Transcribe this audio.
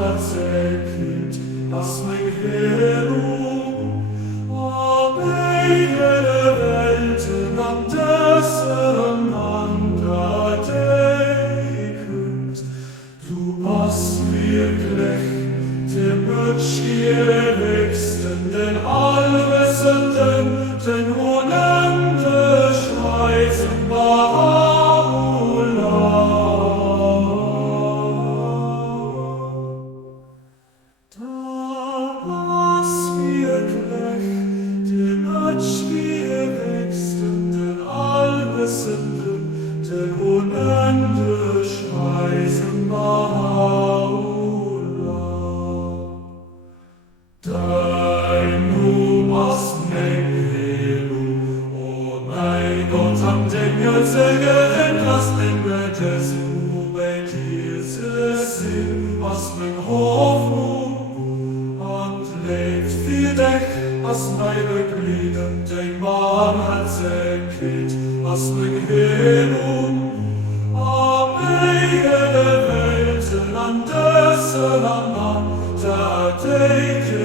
erzählt, dass mein Herum, beide Welten am dessen underdeckend. Du hast wirklich dem Göttschgewächsten, den Allwissenden, den unendlich weisen den unendlich weisen Baula. Dein Ruhm hast mein Helu, oh mein Gott, am den Götzegen hast den Gottes Ruhm, bei dieses Sinn, was mein Hoffnung und lebt für dich, was meine Glieder, dein Barmherzigkeit, was mein Herum, am eigene Welten an dessen Mann, der Decke